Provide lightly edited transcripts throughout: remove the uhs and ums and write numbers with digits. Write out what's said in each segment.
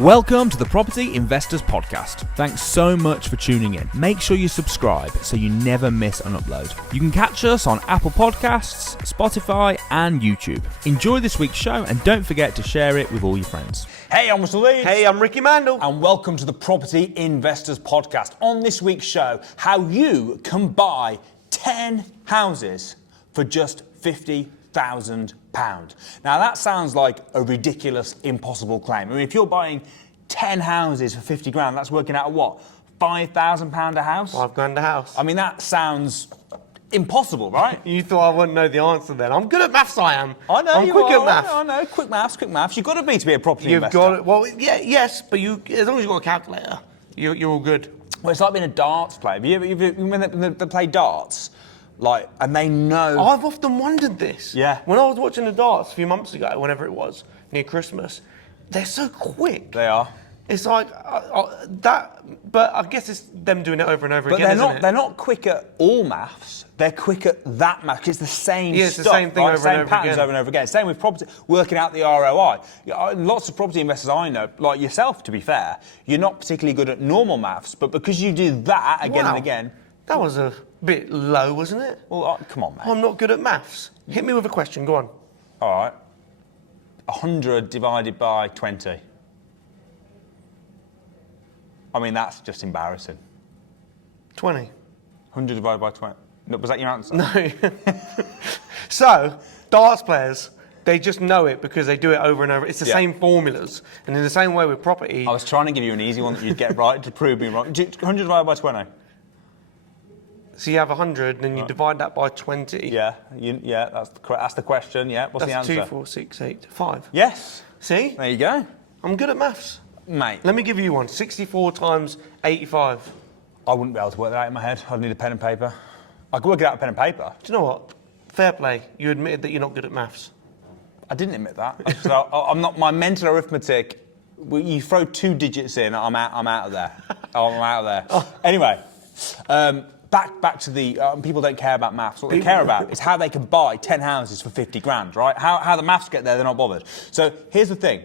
Welcome to the Property Investors Podcast. Thanks so much for tuning in. Make sure you subscribe so you never miss an upload. You can catch us on Apple Podcasts, Spotify, and YouTube. Enjoy this week's show and don't forget to share it with all your friends. Hey, I'm Russell Leeds. Hey, I'm Ricci Mandal. And welcome to the Property Investors Podcast. On this week's show, how you can buy 10 houses for just £50,000. Now that sounds like a ridiculous, impossible claim. I mean, if you're buying 10 houses for 50 grand, that's working out at what? £5,000 a house? £5,000 a house. I mean, that sounds impossible, right? You thought I wouldn't know the answer then. I'm good at maths, I am. I know I'm quick at maths. I know, quick maths. You've got to be a property You've investor. got it. Well, yeah, yes, but as long as you've got a calculator, you're all good. Well, it's like being a darts player. When they play darts, and they know... I've often wondered this. Yeah. When I was watching the darts a few months ago, whenever it was, near Christmas, they're so quick. They are. It's like but I guess it's them doing it over and over again, But they're not quick at all maths. They're quick at that math. It's the same it's stuff. The same thing over same and over patterns again. over and over again. Same with property, working out the ROI. Lots of property investors I know, like yourself, to be fair, you're not particularly good at normal maths, but because you do that again and again... That was a bit low, wasn't it? Well, come on, mate. I'm not good at maths. Hit me with a question, go on. All right. 100 divided by 20. I mean, that's just embarrassing. 20. 100 divided by 20. No, was that your answer? No. So, darts players, they just know it because they do it over and over. It's the same formulas. And in the same way with property... I was trying to give you an easy one that you'd get right to prove me wrong. 100 divided by 20. So you have 100, and then you divide that by 20. Yeah, that's the question. Yeah, what's the answer? 2, 4, 6, 8, 5. Yes. See? There you go. I'm good at maths. Mate. Let me give you one. 64 times 85. I wouldn't be able to work that out in my head. I'd need a pen and paper. I could work it out with pen and paper. Do you know what? Fair play. You admitted that you're not good at maths. I didn't admit that. I'm not. My mental arithmetic. You throw 2 digits in, I'm out of there. I'm out of there. Anyway. Back to the people don't care about maths. What they care about is how they can buy 10 houses for 50 grand, right? How the maths get there, they're not bothered. So here's the thing.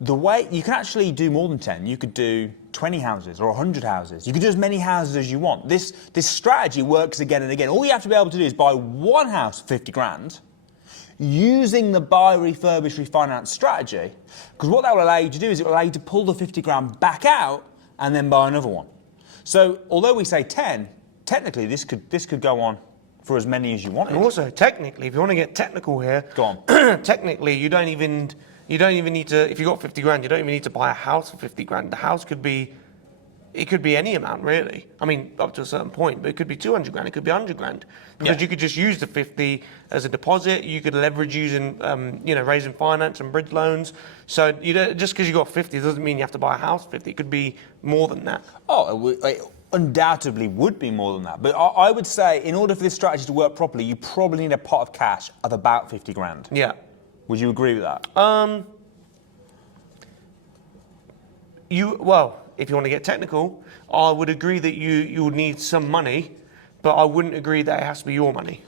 The way you can actually do more than 10. You could do 20 houses or 100 houses. You could do as many houses as you want. This strategy works again and again. All you have to be able to do is buy one house for 50 grand using the buy-refurbish-refinance strategy, because what that will allow you to do is it will allow you to pull the 50 grand back out and then buy another one. So although we say 10, technically, this could go on for as many as you want. And also, technically, if you want to get technical here, go on. Technically, you don't even need to. If you got 50 grand, you don't even need to buy a house for 50 grand. The house could be any amount, really. I mean, up to a certain point, but it could be 200 grand. It could be 100 grand because you could just use the 50 as a deposit. You could leverage using, raising finance and bridge loans. So just because you got 50 doesn't mean you have to buy a house for 50. It could be more than that. Undoubtedly would be more than that. But I would say in order for this strategy to work properly, you probably need a pot of cash of about 50 grand. Yeah. Would you agree with that? If you want to get technical, I would agree that you would need some money, but I wouldn't agree that it has to be your money.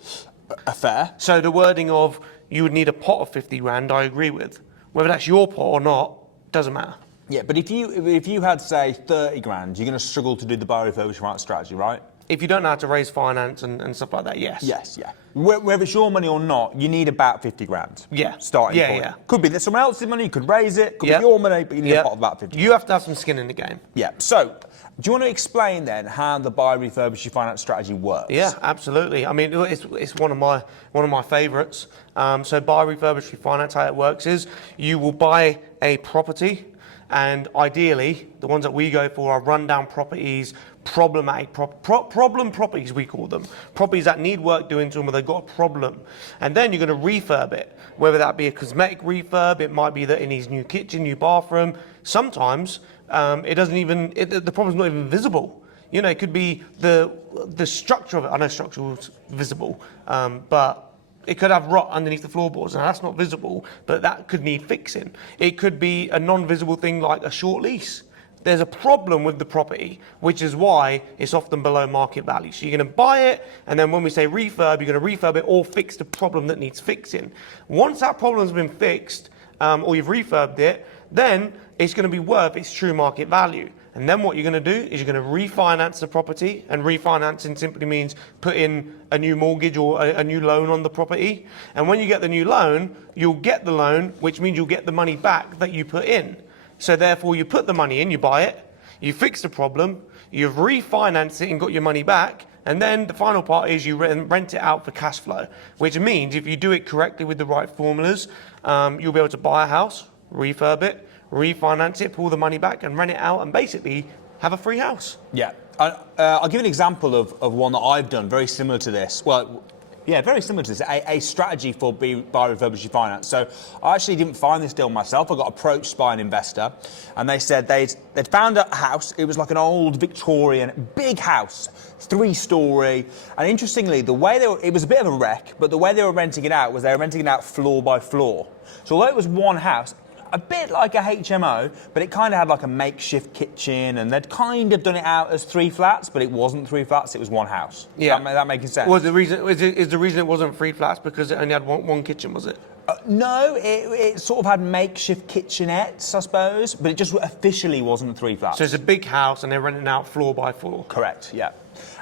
Fair. So the wording of you would need a pot of 50 grand, I agree with. Whether that's your pot or not, doesn't matter. Yeah, but if you had, say, 30 grand, you're going to struggle to do the buy-refurbish-refinance strategy, right? If you don't know how to raise finance and stuff like that, yes. Yes, yeah. Whether it's your money or not, you need about 50 grand. Yeah. Starting point. Yeah. Could be someone else's money, you could raise it, could be your money, but you need a pot of about 50 grand. You have to have some skin in the game. Yeah. So, do you want to explain then how the buy-refurbish-refinance strategy works? Yeah, absolutely. I mean, it's one of my favourites. So buy-refurbish-refinance, how it works is you will buy a property, and ideally, the ones that we go for are rundown properties, problematic problem properties, we call them. Properties that need work doing to them, or they've got a problem. And then you're going to refurb it, whether that be a cosmetic refurb, it might be that it needs new kitchen, new bathroom. Sometimes the problem's not even visible. It could be the structure of it. I know structural's visible, but it could have rot underneath the floorboards, and that's not visible, but that could need fixing. It could be a non-visible thing like a short lease. There's a problem with the property, which is why it's often below market value. So you're going to buy it, and then when we say refurb, you're going to refurb it or fix the problem that needs fixing. Once that problem's been fixed, or you've refurbed it, then it's going to be worth its true market value. And then what you're going to do is you're going to refinance the property, and refinancing simply means put in a new mortgage or a new loan on the property. And when you get the new loan, you'll get the loan, which means you'll get the money back that you put in. So therefore, you put the money in, you buy it, you fix the problem, you've refinanced it and got your money back, and then the final part is you rent it out for cash flow, which means if you do it correctly with the right formulas, you'll be able to buy a house, refurb it, refinance it, pull the money back and rent it out, and basically have a free house. Yeah. I'll give you an example of one that I've done very similar to this. Well, yeah, very similar to this, a strategy for buy-refurbish-refinance. So I actually didn't find this deal myself. I got approached by an investor, and they said they'd found a house. It was like an old Victorian, big house, 3-story. And interestingly, it was a bit of a wreck, but the way they were renting it out was they were renting it out floor by floor. So although it was one house, a bit like a HMO, but it kind of had like a makeshift kitchen, and they'd kind of done it out as 3 flats, but it wasn't 3 flats, it was one house. Yeah. That making sense? Was the reason is the reason it wasn't 3 flats because it only had one kitchen, was it? No, it sort of had makeshift kitchenettes, I suppose, but it just officially wasn't 3 flats. So it's a big house and they're renting out floor by floor. Correct, yeah.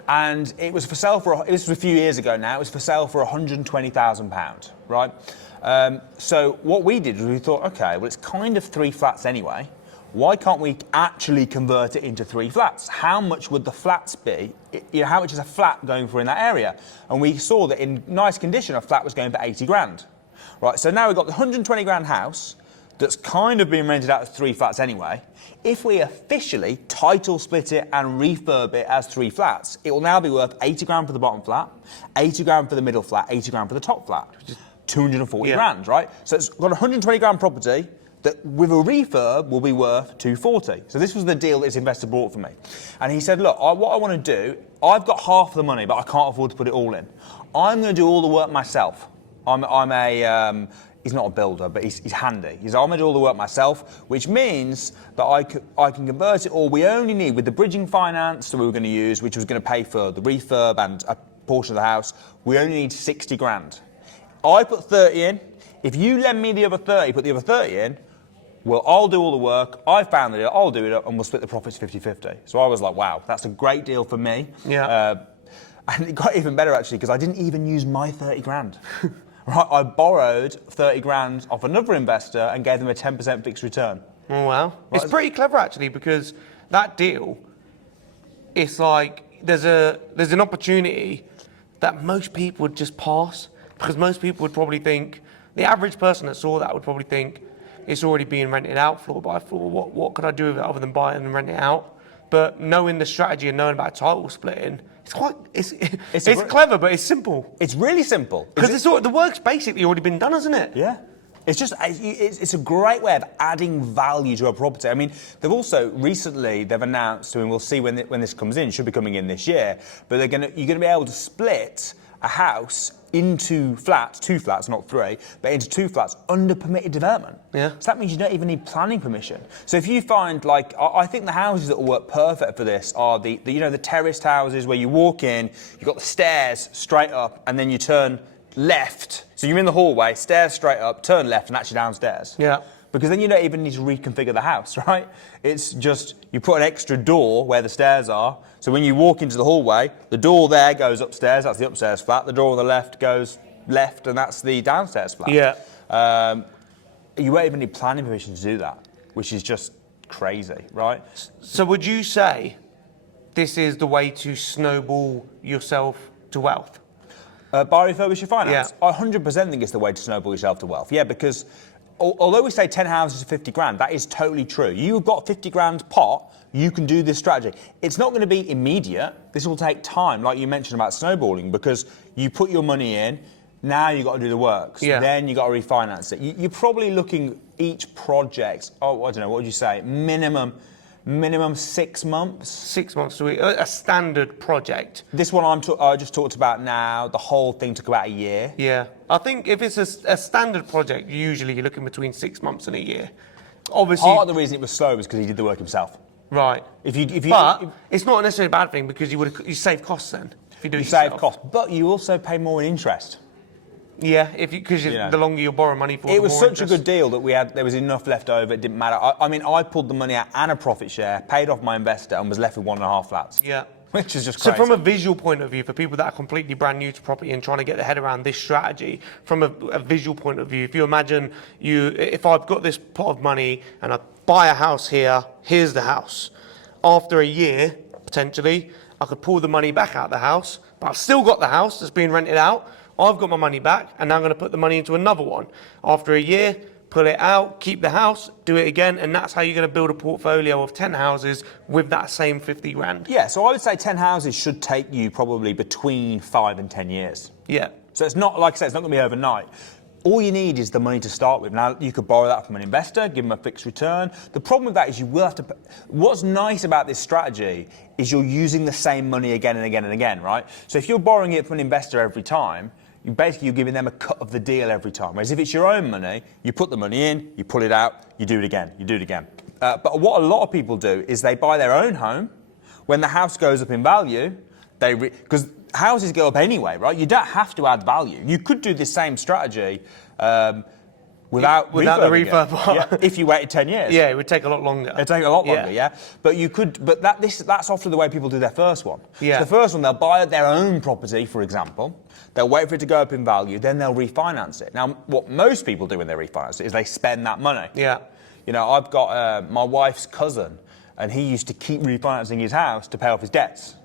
And it was for sale this was a few years ago now, it was for sale for £120,000, right? So what we did was we thought, okay, well, it's kind of 3 flats anyway. Why can't we actually convert it into 3 flats? How much would the flats be? How much is a flat going for in that area? And we saw that in nice condition, a flat was going for 80 grand. Right, so now we've got the 120 grand house that's kind of being rented out as 3 flats anyway. If we officially title split it and refurb it as 3 flats, it will now be worth 80 grand for the bottom flat, 80 grand for the middle flat, 80 grand for the top flat. 240 grand, right? So it's got a 120 grand property that with a refurb will be worth 240. So this was the deal that this investor brought for me. And he said, look, what I want to do, I've got half of the money, but I can't afford to put it all in. I'm going to do all the work myself. He's not a builder, but he's handy. He's I'm going to do all the work myself, which means that I can convert it all. We only need, with the bridging finance that we were going to use, which was going to pay for the refurb and a portion of the house, we only need 60 grand. I put 30 in. If you lend me the other 30, put the other 30 in, well, I'll do all the work. I found the deal, I'll do it, and we'll split the profits 50-50. So I was like, wow, that's a great deal for me. Yeah. And it got even better, actually, because I didn't even use my 30 grand. Right, I borrowed 30 grand off another investor and gave them a 10% fixed return. Oh, wow. Right. It's pretty clever, actually, because that deal, it's like there's an opportunity that most people would just pass. Because most people would probably think, the average person that saw that would probably think, it's already being rented out floor by floor. What could I do with it other than buy it and rent it out? But knowing the strategy and knowing about title splitting, it's clever, but it's simple. It's really simple. Because the work's basically already been done, hasn't it? Yeah. It's a great way of adding value to a property. I mean, they've also recently announced, and we'll see when this comes in, should be coming in this year, but you're going to be able to split a house into flats, 2 flats, not 3, but into 2 flats under permitted development. Yeah. So that means you don't even need planning permission. So if you find, like, I think the houses that will work perfect for this are the terraced houses where you walk in, you've got the stairs straight up, and then you turn left. So you're in the hallway, stairs straight up, turn left, and that's your downstairs. Yeah. Because then you don't even need to reconfigure the house, right? It's just, you put an extra door where the stairs are. So when you walk into the hallway, the door there goes upstairs, that's the upstairs flat. The door on the left goes left, and that's the downstairs flat. Yeah. You won't even need planning permission to do that, which is just crazy, right? So would you say this is the way to snowball yourself to wealth? Buy-refurbish-refinance? Yeah. I 100% think it's the way to snowball yourself to wealth. Yeah, because although we say 10 houses for 50 grand, that is totally true. You've got 50 grand pot, you can do this strategy. It's not going to be immediate. This will take time, like you mentioned about snowballing, because you put your money in, now you've got to do the work. So then you've got to refinance it. You're probably looking each project, I don't know, what would you say? Minimum 6 months. 6 months to a standard project. This one I just talked about now, the whole thing took about a year. Yeah, I think if it's a standard project, usually you're looking between 6 months and a year. Obviously, part of the reason it was slow was because he did the work himself. Right. But it's not necessarily a bad thing because you save costs then if you do it yourself. You save costs, but you also pay more in interest. Yeah, because the longer you borrow money for, it was such a good deal that there was enough left over. It didn't matter. I mean, I pulled the money out and a profit share, paid off my investor, and was left with 1.5 flats. Yeah. Which is just crazy. So from a visual point of view, for people that are completely brand new to property and trying to get their head around this strategy, from a visual point of view, if you imagine if I've got this pot of money and I buy a house here, here's the house. After a year, potentially, I could pull the money back out of the house, but I've still got the house that's being rented out. I've got my money back, and now I'm going to put the money into another one. After a year, pull it out, keep the house, do it again, and that's how you're going to build a portfolio of 10 houses with that same 50 grand. Yeah, so I would say 10 houses should take you probably between 5 and 10 years. Yeah. So it's not, like I said, it's not going to be overnight. All you need is the money to start with. Now, you could borrow that from an investor, give them a fixed return. The problem with that is you will have to... What's nice about this strategy is you're using the same money again and again and again, right? So if you're borrowing it from an investor every time, you're giving them a cut of the deal every time. Whereas if it's your own money, you put the money in, you pull it out, you do it again, you do it again. But what a lot of people do is they buy their own home. When the house goes up in value, because houses go up anyway, right? You don't have to add value. You could do this same strategy without the refurb part. If you waited 10 years. Yeah, it would take a lot longer. It'd take a lot longer, yeah. But you could. But that's often the way people do their first one. Yeah. So the first one, they'll buy their own property, for example. They'll wait for it to go up in value, then they'll refinance it. Now, what most people do when they refinance it is they spend that money. Yeah. You know, I've got my wife's cousin, and he used to keep refinancing his house to pay off his debts,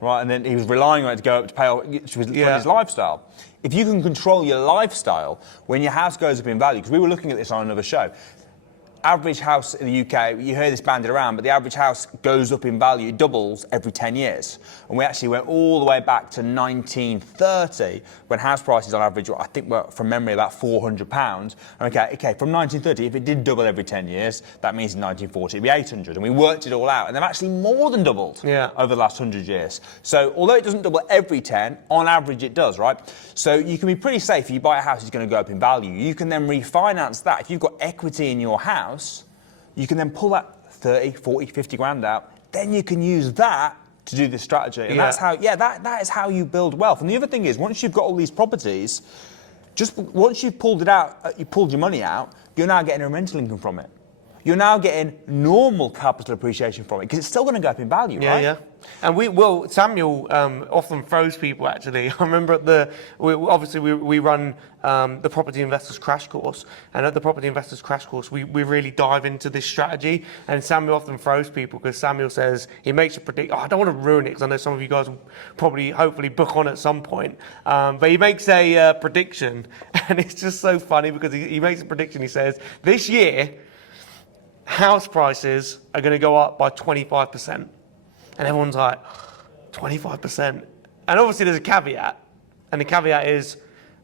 right? And then he was relying on it to go up to pay off his lifestyle. If you can control your lifestyle when your house goes up in value, because we were looking at this on another show, average house in the UK, you hear this banded around, but the average house goes up in value, doubles every 10 years. And we actually went all the way back to 1930, when house prices on average, I think were, from memory, about £400. Okay, from 1930, if it did double every 10 years, that means in 1940 it'd be 800. And we worked it all out, and they've actually more than doubled over the last 100 years. So although it doesn't double every 10, on average it does, right? So you can be pretty safe if you buy a house, it's going to go up in value. You can then refinance that. If you've got equity in your house, you can then pull that 30, 40, 50 grand out. Then you can use that to do this strategy. And that's how, that is how you build wealth. And the other thing is, once you've got all these properties, just once you've pulled it out, you pulled your money out, you're now getting a rental income from it. You're now getting normal capital appreciation from it, because it's still going to go up in value, right? Yeah. And Samuel often throws people, actually. I remember we run the Property Investors Crash Course, and at the Property Investors Crash Course, we really dive into this strategy, and Samuel often throws people, because Samuel says, he makes a prediction. I don't want to ruin it, because I know some of you guys will probably, hopefully, book on at some point, but he makes a prediction, and it's just so funny, because he makes a prediction. He says, this year, house prices are going to go up by 25%. And everyone's like, 25%? And obviously there's a caveat. And the caveat is,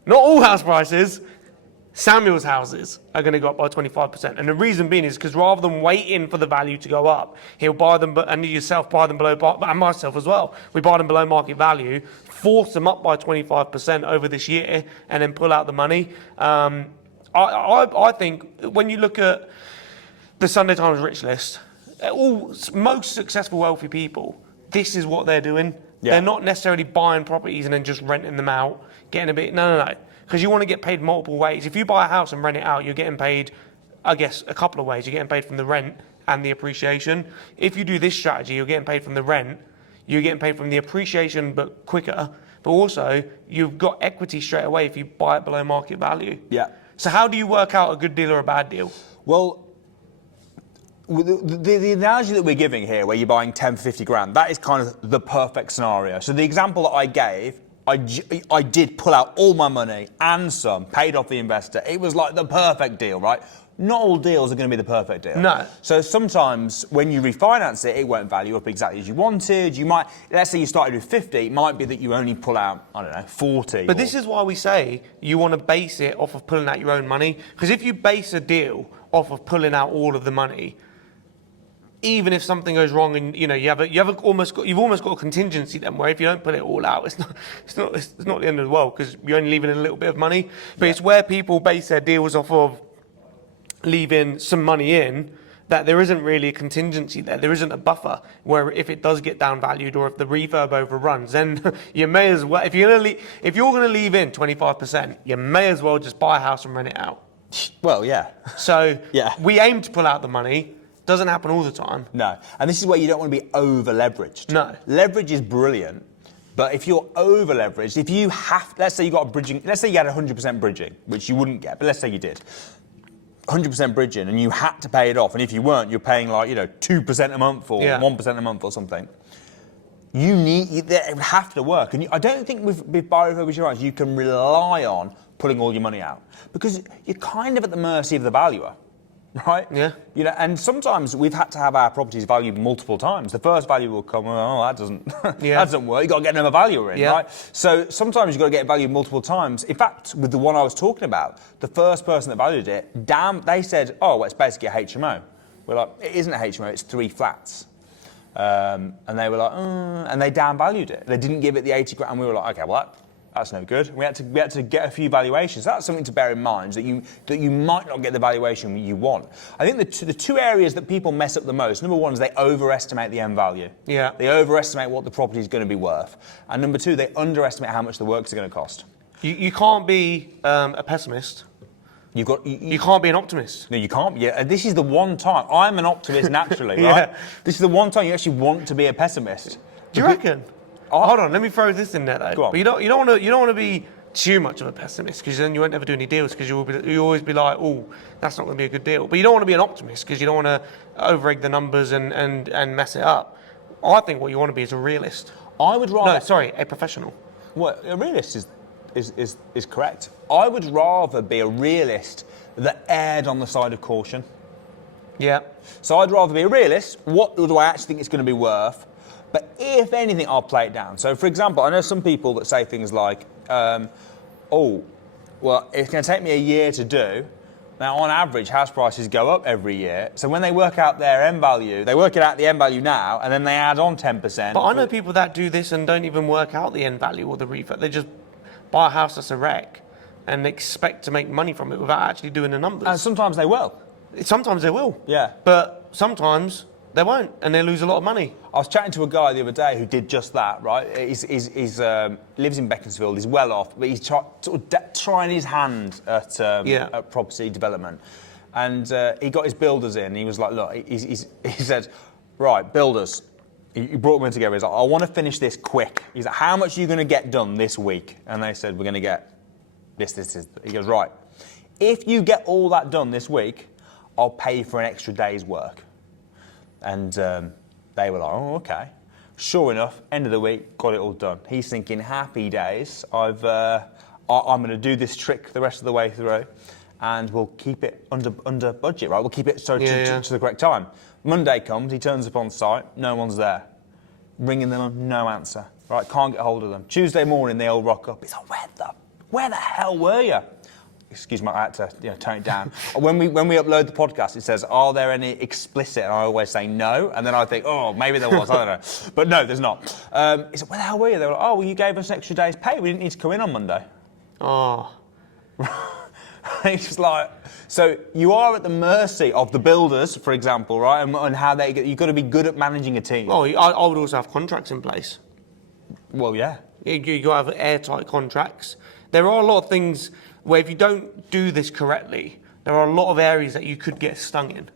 not all house prices, Samuel's houses are going to go up by 25%. And the reason being is because rather than waiting for the value to go up, he'll buy them, and yourself buy them below, and myself as well. We buy them below market value, force them up by 25% over this year, and then pull out the money. I think when you look at the Sunday Times Rich List, most successful wealthy people, this is what they're doing. Yeah. They're not necessarily buying properties and then just renting them out, getting a bit, no. Because you want to get paid multiple ways. If you buy a house and rent it out, you're getting paid, I guess, a couple of ways. You're getting paid from the rent and the appreciation. If you do this strategy, you're getting paid from the rent, you're getting paid from the appreciation, but quicker. But also, you've got equity straight away if you buy it below market value. Yeah. So how do you work out a good deal or a bad deal? Well, the analogy that we're giving here, where you're buying 10 for 50 grand, that is kind of the perfect scenario. So the example that I gave, I did pull out all my money and some, paid off the investor. It was like the perfect deal, right? Not all deals are going to be the perfect deal. No. So sometimes when you refinance it, it won't value up exactly as you wanted. You might, let's say you started with 50, it might be that you only pull out, 40. But this is why we say you want to base it off of pulling out your own money. Because if you base a deal off of pulling out all of the money, even if something goes wrong and you've almost got a contingency then, where if you don't put it all out, it's not the end of the world, because you're only leaving a little bit of money. But it's where people base their deals off of leaving some money in, that there isn't really a contingency there. There isn't a buffer where if it does get downvalued or if the refurb overruns, then you may as well, if you're going to leave in 25%, you may as well just buy a house and rent it out. Well, yeah. So Yeah. we aim to pull out the money. Doesn't happen all the time. No. And this is where you don't want to be over leveraged. No. Leverage is brilliant, but if you're over leveraged, if you have, let's say you got a bridging, let's say you had 100% bridging, which you wouldn't get, but let's say you did. 100% bridging and you had to pay it off, and if you weren't, you're paying 2% a month or 1% a month or something. It would have to work, and I don't think with buy-refurbish-refinance you can rely on pulling all your money out, because you're kind of at the mercy of the valuer, right? Yeah. And sometimes we've had to have our properties valued multiple times. The first value will come, that doesn't, that doesn't work. You've got to get another valuer in, right? So sometimes you've got to get it valued multiple times. In fact, with the one I was talking about, the first person that valued it, they said, it's basically a HMO. We're like, it isn't a HMO, it's 3 flats. And they were like, and they downvalued it. They didn't give it the 80 grand, and we were like, okay, well, that's no good. We had to get a few valuations. That's something to bear in mind, that you might not get the valuation you want. I think the two areas that people mess up the most, number one is they overestimate the end value. Yeah. They overestimate what the property is going to be worth. And number two, they underestimate how much the works are going to cost. You can't be a pessimist. You can't be an optimist. No, you can't. Yeah, this is the one time. I'm an optimist naturally, right? This is the one time you actually want to be a pessimist. Do you reckon? Hold on, let me throw this in there though. Go on. But you don't want to be too much of a pessimist, because then you won't ever do any deals, because you always be like, that's not going to be a good deal. But you don't want to be an optimist, because you don't want to over-egg the numbers and mess it up. I think what you want to be is a realist. I would rather. No, sorry, a professional. Well, a realist is correct. I would rather be a realist that erred on the side of caution. Yeah. So I'd rather be a realist. What do I actually think it's going to be worth? But if anything, I'll play it down. So, for example, I know some people that say things like, it's going to take me a year to do. Now, on average, house prices go up every year. So when they work out their end value, they work it out the end value now, and then they add on 10%. But I know people that do this and don't even work out the end value or the refurb. They just buy a house that's a wreck and expect to make money from it without actually doing the numbers. And sometimes they will. Sometimes they will. Yeah. But sometimes they won't, and they lose a lot of money. I was chatting to a guy the other day who did just that, right? He lives in Beaconsfield, he's well off, but he's trying his hand at property development. And he got his builders in, he was like, look, he said, right, builders, he brought them in together, he's like, I want to finish this quick. He's like, how much are you going to get done this week? And they said, we're going to get this. He goes, right, if you get all that done this week, I'll pay you for an extra day's work. And they were like, okay. Sure enough, end of the week, got it all done. He's thinking, happy days. I'm going to do this trick the rest of the way through, and we'll keep it under budget, right? We'll keep it to the correct time. Monday comes, he turns up on site, no one's there. Ringing them up, no answer. Right, can't get hold of them. Tuesday morning, they all rock up. He's like, where the hell were you? Excuse me, I had to tone it down. When we upload the podcast, it says, are there any explicit? And I always say no, and then I think, maybe there was, I don't know. But no, there's not. He said, where the hell were you? They were like, well, you gave us an extra day's pay. We didn't need to come in on Monday. Oh. It's just like, so you are at the mercy of the builders, for example, right? And how you've got to be good at managing a team. Well, I would also have contracts in place. Well, yeah. You got to have airtight contracts. There are a lot of things where if you don't do this correctly, there are a lot of areas that you could get stung in.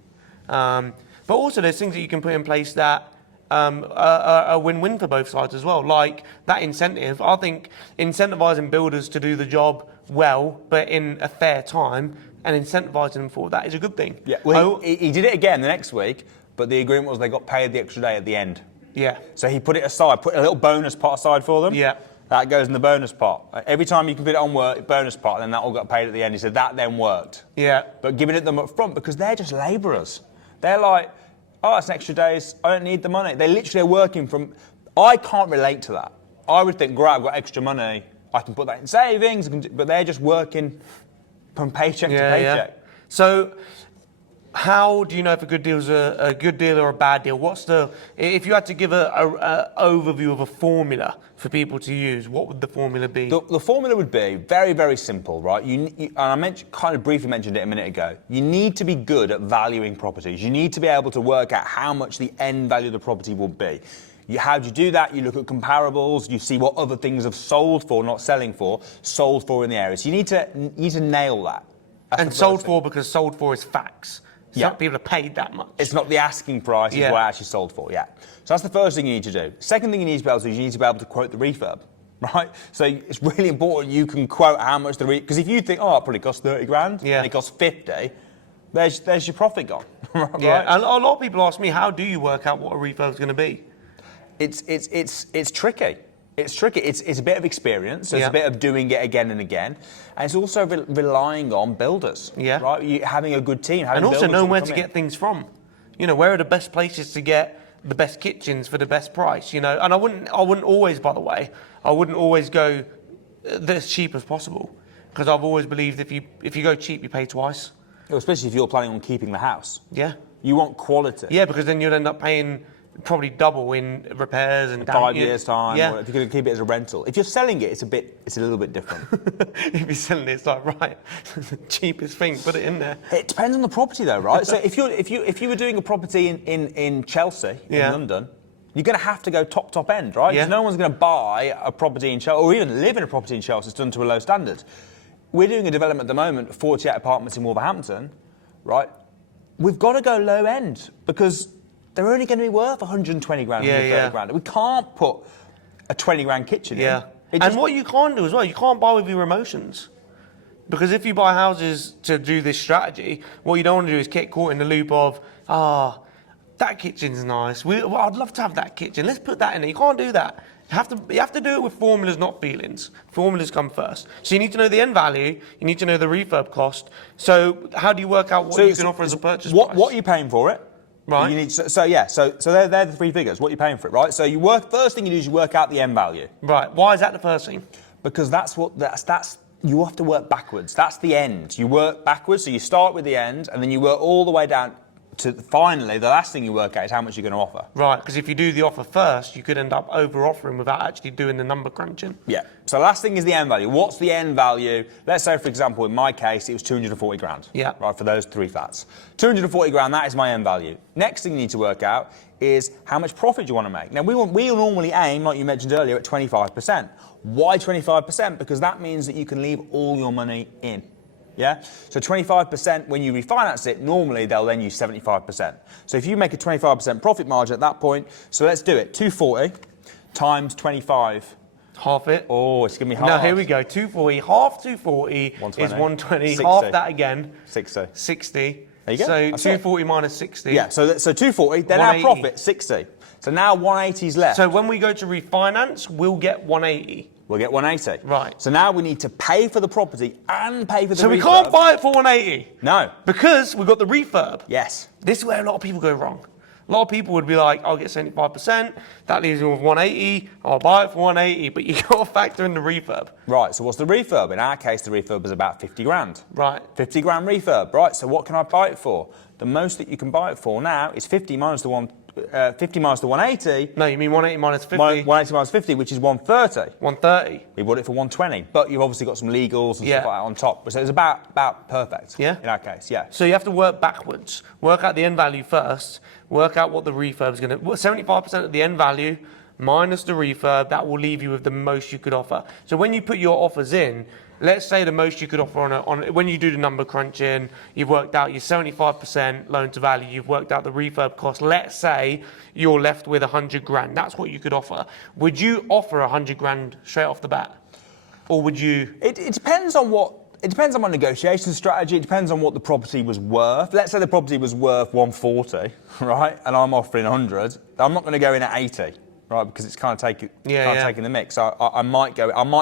But also there's things that you can put in place that are a win-win for both sides as well, like that incentive. I think incentivising builders to do the job well, but in a fair time, and incentivising them for that is a good thing. Yeah, well, he did it again the next week, but the agreement was they got paid the extra day at the end. Yeah. So he put it aside, put a little bonus pot aside for them. Yeah. That goes in the bonus pot. Every time you can put it on work, bonus pot, then that all got paid at the end. He said that then worked. Yeah. But giving it them up front, because they're just labourers. They're like, it's an extra days, I don't need the money. They literally are working from... I can't relate to that. I would think, great, I've got extra money, I can put that in savings, but they're just working from paycheck to paycheck. Yeah. So How do you know if a good deal is a good deal or a bad deal? If you had to give a overview of a formula for people to use, what would the formula be? The formula would be very, very simple, right? And I kind of briefly mentioned it a minute ago. You need to be good at valuing properties. You need to be able to work out how much the end value of the property will be. How do you do that? You look at comparables. You see what other things have sold for, not selling for, sold for in the area. So you need to nail that. And sold for, because sold for is facts. Yeah. Some people are paid that much. It's not the asking price, it's what I actually sold for, yeah. So that's the first thing you need to do. Second thing you need to be able to do is you need to be able to quote the refurb, right? So it's really important you can quote how much because if you think, oh, it probably costs 30 grand, and it costs 50, there's your profit gone, right? Yeah, and a lot of people ask me, how do you work out what a refurb is going to be? It's tricky. It's tricky. It's a bit of experience. So it's a bit of doing it again and again, and it's also relying on builders. Yeah. Right. Having a good team, and also knowing where to get things from. You know, where are the best places to get the best kitchens for the best price? You know, and I wouldn't always, by the way, I wouldn't always go as cheap as possible, because I've always believed if you go cheap, you pay twice. Especially if you're planning on keeping the house. Yeah. You want quality. Yeah, because then you'll end up paying probably double in repairs and 5 years time. Yeah. Or if you're going to keep it as a rental. If you're selling it, it's a little bit different. If you're selling it, it's like, right, the cheapest thing, put it in there. It depends on the property though, right? So if you were doing a property in Chelsea, in London, you're going to have to go top end, right? Because no one's going to buy a property in Chelsea or even live in a property in Chelsea that's done to a low standard. We're doing a development at the moment, 48 apartments in Wolverhampton, right? We've got to go low end because they're only going to be worth 120 grand, 130 grand. We can't put a 20 grand kitchen in. And what you can't do as well, you can't buy with your emotions. Because if you buy houses to do this strategy, what you don't want to do is get caught in the loop of, that kitchen's nice. I'd love to have that kitchen. Let's put that in there. You can't do that. You have to do it with formulas, not feelings. Formulas come first. So you need to know the end value. You need to know the refurb cost. So how do you work out what you can offer as a purchase price? What are you paying for it? Right. You need so they're the three figures. What you're paying for it, right? So first thing you do is you work out the end value. Right. Why is that the first thing? Because that's you have to work backwards. That's the end. You work backwards, so you start with the end, and then you work all the way down to finally the last thing you work out is how much you're going to offer. Right. Because if you do the offer first, you could end up over offering without actually doing the number crunching. Yeah. So last thing is the end value. What's the end value? Let's say, for example, in my case, it was 240 grand. Yeah. Right, for those 3 flats. 240 grand, that is my end value. Next thing you need to work out is how much profit you want to make. Now, we normally aim, like you mentioned earlier, at 25%. Why 25%? Because that means that you can leave all your money in. Yeah? So 25%, when you refinance it, normally they'll lend you 75%. So if you make a 25% profit margin at that point, so let's do it. 240 times 25. Half it. Oh, it's going to be half. Now, here we go. 240. Half 240 is 120. 60. Half that again. 60. 60. There you go. So That's 240 minus 60. Yeah, so 240, then our profit, 60. So now 180 is left. So when we go to refinance, we'll get 180. We'll get 180. Right. So now we need to pay for the property and pay for the refurb. So we can't buy it for 180? No. Because we've got the refurb. Yes. This is where a lot of people go wrong. A lot of people would be like, I'll get 75%, that leaves me with 180, I'll buy it for 180, but you got to factor in the refurb. Right, so what's the refurb? In our case, the refurb is about 50 grand. Right. 50 grand refurb, right, so what can I buy it for? The most that you can buy it for now is 50 minus the 180. No, you mean 180 minus 50? 180 minus 50, which is 130. 130. We bought it for 120, but you've obviously got some legals and stuff like that on top. So it's about perfect in our case, yeah. So you have to work backwards. Work out the end value first. Work out what the refurb is going to... 75% of the end value minus the refurb, that will leave you with the most you could offer. So when you put your offers in, let's say the most you could offer when you do the number crunching, you've worked out your 75% loan to value, you've worked out the refurb cost. Let's say you're left with 100 grand. That's what you could offer. Would you offer 100 grand straight off the bat? Or would you... It depends on what... It depends on my negotiation strategy. It depends on what the property was worth. Let's say the property was worth 140, right? And I'm offering 100. I'm not going to go in at 80, right? Because it's kind of taking the mix. I might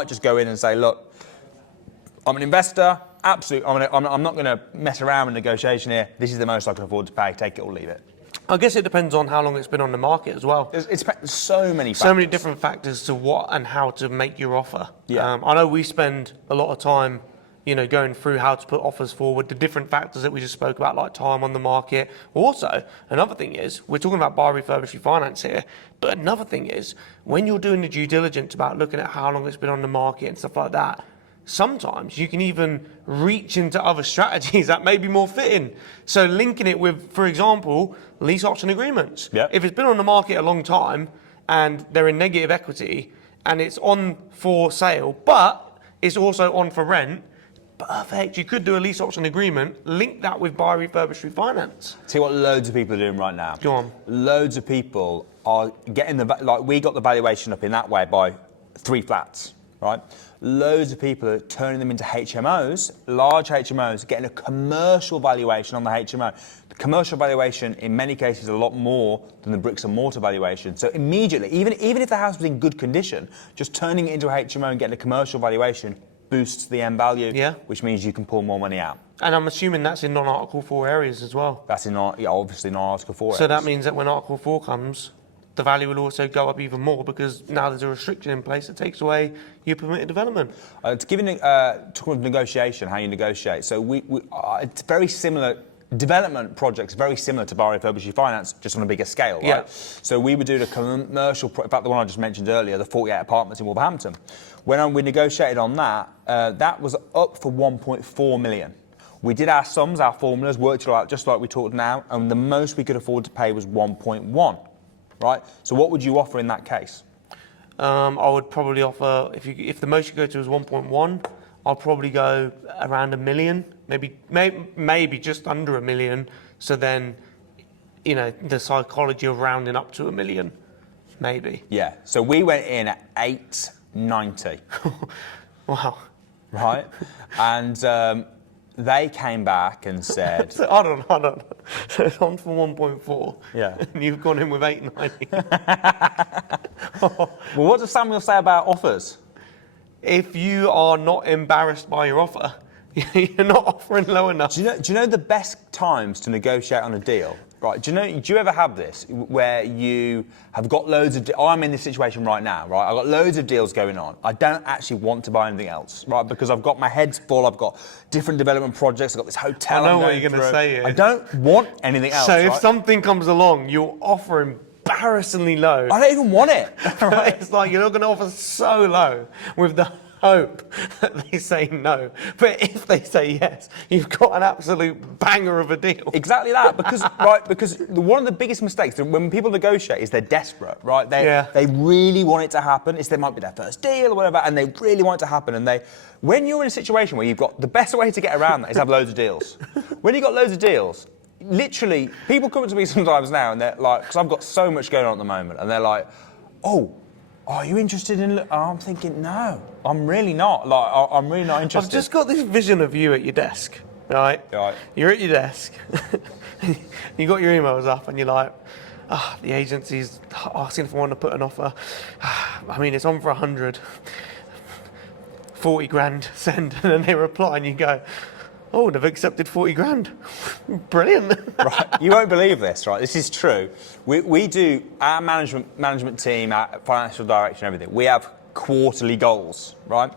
just go in and say, look, I'm an investor. Absolutely. I'm not going to mess around with negotiation here. This is the most I can afford to pay. Take it or leave it. I guess it depends on how long it's been on the market as well. It's so many factors. So many different factors to what and how to make your offer. Yeah. I know we spend a lot of time going through how to put offers forward, the different factors that we just spoke about, like time on the market. Also, another thing is, we're talking about buy, refurbish, refinance here, but another thing is, when you're doing the due diligence about looking at how long it's been on the market and stuff like that, sometimes you can even reach into other strategies that may be more fitting. So linking it with, for example, lease option agreements. Yep. If it's been on the market a long time and they're in negative equity and it's on for sale, but it's also on for rent, perfect. You could do a lease option agreement, link that with buy, refurbish, refinance. See what loads of people are doing right now. Go on. Loads of people are getting we got the valuation up in that way by 3 flats, right? Loads of people are turning them into HMOs, large HMOs, getting a commercial valuation on the HMO. The commercial valuation in many cases is a lot more than the bricks and mortar valuation. So immediately, even if the house was in good condition, just turning it into a HMO and getting a commercial valuation boosts the end value, Yeah. which means you can pull more money out. And I'm assuming that's in non-Article 4 areas as well. That's obviously not Article 4. So that means that when Article 4 comes, the value will also go up even more because now there's a restriction in place that takes away your permitted development. To give you talking of negotiation, how you negotiate. So it's very similar. Development projects very similar to buy, refurbish, refinance, just on a bigger scale, right? Yeah. So we were doing a commercial, in fact, the one I just mentioned earlier, the 48 apartments in Wolverhampton. When we negotiated on that, that was up for 1.4 million. We did our sums, our formulas, worked it out just like we talked now, and the most we could afford to pay was 1.1, right? So what would you offer in that case? I would probably offer, if the most you go to is 1.1, I'll probably go around 1 million, maybe just under 1 million. So then, the psychology of rounding up to 1 million, maybe. Yeah. So we went in at 890. Wow. Right? And they came back and said... So, hold on. So it's on for 1.4. Yeah. And you've gone in with 890. Well, what does Samuel say about offers? If you are not embarrassed by your offer, you're not offering low enough. Do you know the best times to negotiate on a deal? Right? Do you ever have this where you have got loads of... I'm in this situation right now, right? I've got loads of deals going on. I don't actually want to buy anything else, right? Because I've got my head's full. I've got different development projects. I've got this hotel. I know what you're going to say here. I don't want anything else. So if right? something comes along, you'll offer embarrassingly low. I don't even want it. Right? It's like you're not going to offer so low with the hope that they say no. But if they say yes, you've got an absolute banger of a deal. Exactly that, because one of the biggest mistakes when people negotiate is they're desperate, right? They really want it to happen. They might be their first deal or whatever, and they really want it to happen. And when you're in a situation where you've got the best way to get around that is have loads of deals. When you've got loads of deals, literally, people come to me sometimes now and they're like, because I've got so much going on at the moment, and they're like, oh, are you interested in... I'm thinking, no, I'm really not. I'm really not interested. I've just got this vision of you at your desk, right? Right. You're at your desk. You got your emails up and you're like, the agency's asking if I want to put an offer. I mean, it's on for 100. 40 grand, send. And then they reply and you go, oh, they've accepted 40 grand. Brilliant. Right. You won't believe this, right? This is true. We do, our management team, our financial direction, everything, we have quarterly goals, right?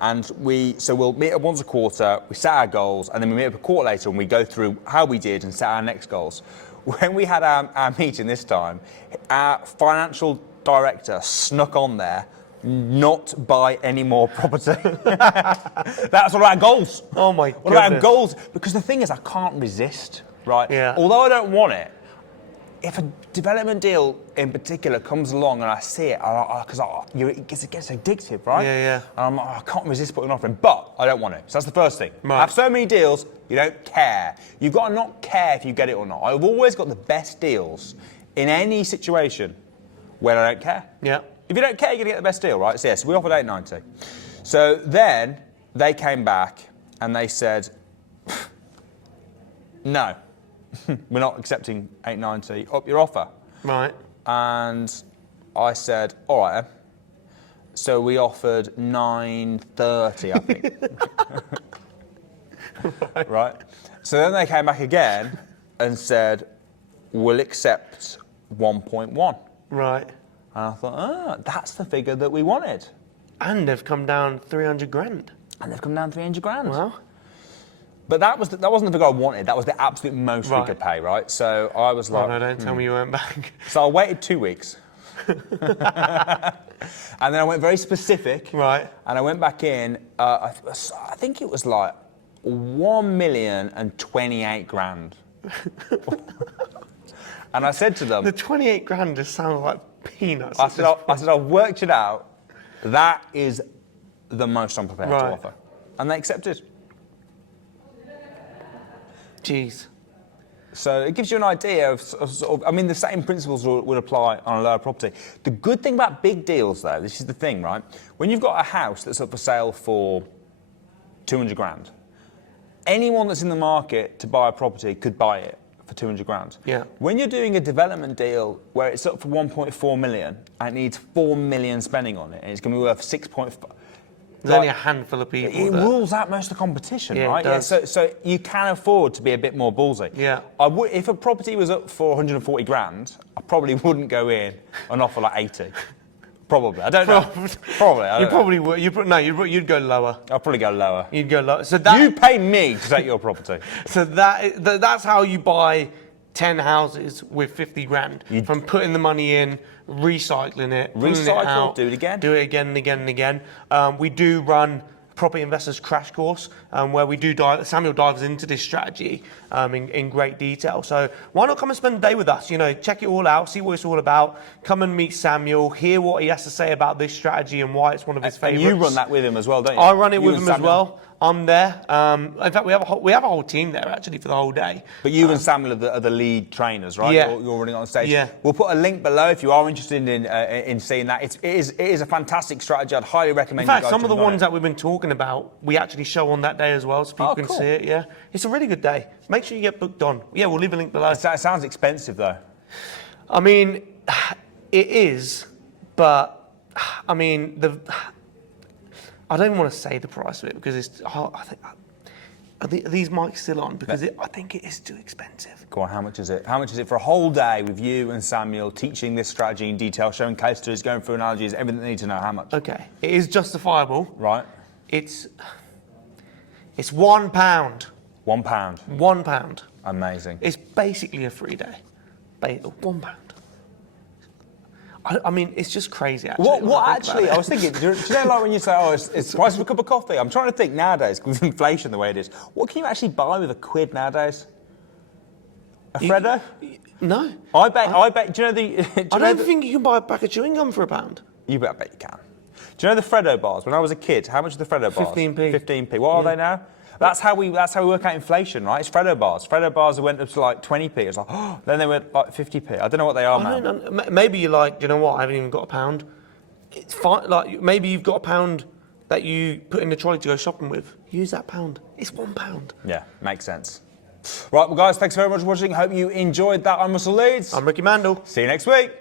And we'll meet up once a quarter, we set our goals, and then we meet up a quarter later and we go through how we did and set our next goals. When we had our meeting this time, our financial director snuck on there, not buy any more property. That's one of our goals. Oh my goodness. One of our goals. Because the thing is, I can't resist, right? Yeah. Although I don't want it, if a development deal in particular comes along and I see it, because it gets addictive, right? Yeah. And I'm like, I can't resist putting an offer in, but I don't want it. So that's the first thing. Right. I have so many deals, you don't care. You've got to not care if you get it or not. I've always got the best deals in any situation when I don't care. Yeah. If you don't care, you're going to get the best deal, right? So yes, we offered 890. So then they came back and they said, no, we're not accepting 890. Up your offer. Right. And I said, all right. So we offered 930, I think. Right. So then they came back again and said, we'll accept 1.1. Right. And I thought, that's the figure that we wanted. And they've come down 300 grand. and they've come down 300 grand. Well. But that wasn't the figure I wanted. That was the absolute most we could pay, right? So I was like, oh, no, don't tell me you went back. So I waited 2 weeks. And then I went very specific. Right. And I went back in, I think it was like 1,028 grand. And I said to them, The 28 grand just sounds like peanuts. I said, I've worked it out. That is the most I'm prepared to offer. And they accepted. Jeez. So it gives you an idea of sort of, I mean, the same principles would apply on a lower property. The good thing about big deals, though, this is the thing, right? When you've got a house that's up for sale for 200 grand, anyone that's in the market to buy a property could buy it for 200 grand. Yeah. When you're doing a development deal where it's up for 1.4 million and it needs 4 million spending on it, and it's going to be worth 6.5. There's only a handful of people. It rules out most of the competition, Yeah, right? it does. So you can afford to be a bit more ballsy. Yeah. If a property was up for 140 grand, I probably wouldn't go in and offer like 80. Probably. I don't know. Probably. I You don't know. probably would. You'd go lower. I'll probably go lower. You'd go lower. So that. You pay me to take your property. So that's how you buy 10 houses with 50 grand. From putting the money in, recycling it, pulling it Recycle, out, do it again. Do it again and again and again. We do run Property Investors Crash Course, where we do Samuel dives into this strategy in great detail. So why not come and spend a day with us? You know, check it all out, see what it's all about. Come and meet Samuel, hear what he has to say about this strategy and why it's one of his favourites. And you run that with him as well, don't you? I run it You with and him as Samuel? well. I'm there. In fact, we have a whole team there actually for the whole day. But you and Samuel are the lead trainers, right? Yeah. You're running on stage. Yeah. We'll put a link below if you are interested in seeing that. It is a fantastic strategy. I'd highly recommend. In fact, you guys some of the jump on ones it. that we've been talking about, we actually show on that day as well, so people can cool. see it. Yeah, it's a really good day. Make sure you get booked on. Yeah, we'll leave a link below. It sounds expensive though. I mean, it is, but I mean I don't even want to say the price of it because it's. I think. Are these mics still on? Because I think it is too expensive. Go on, how much is it? How much is it for a whole day with you and Samuel teaching this strategy in detail, showing case studies, going through analogies, everything they need to know? How much? Okay, it is justifiable. Right. It's £1. £1. £1. Amazing. It's basically a free day. £1. I mean, it's just crazy. Actually, What actually? I was thinking. Do you know, like when you say, "Oh, it's the price of a cup of coffee"? I'm trying to think nowadays with inflation the way it is. What can you actually buy with £1 nowadays? A Freddo? No. I bet. Do you know the? I don't think you can buy a pack of chewing gum for £1. I bet you can. Do you know the Freddo bars? When I was a kid, how much are the Freddo bars? 15p. 15p. What are they now? That's how we work out inflation, right? It's Freddo bars. Freddo bars went up to like 20p. It's like, then they went like 50p. I don't know what they are, man. Maybe you're like, you know what? I haven't even got £1. It's fine. Like maybe you've got £1 that you put in the trolley to go shopping with. Use that £1. It's £1. Yeah, makes sense. Right, well, guys, thanks very much for watching. Hope you enjoyed that. I'm Russell Leeds. I'm Ricci Mandal. See you next week.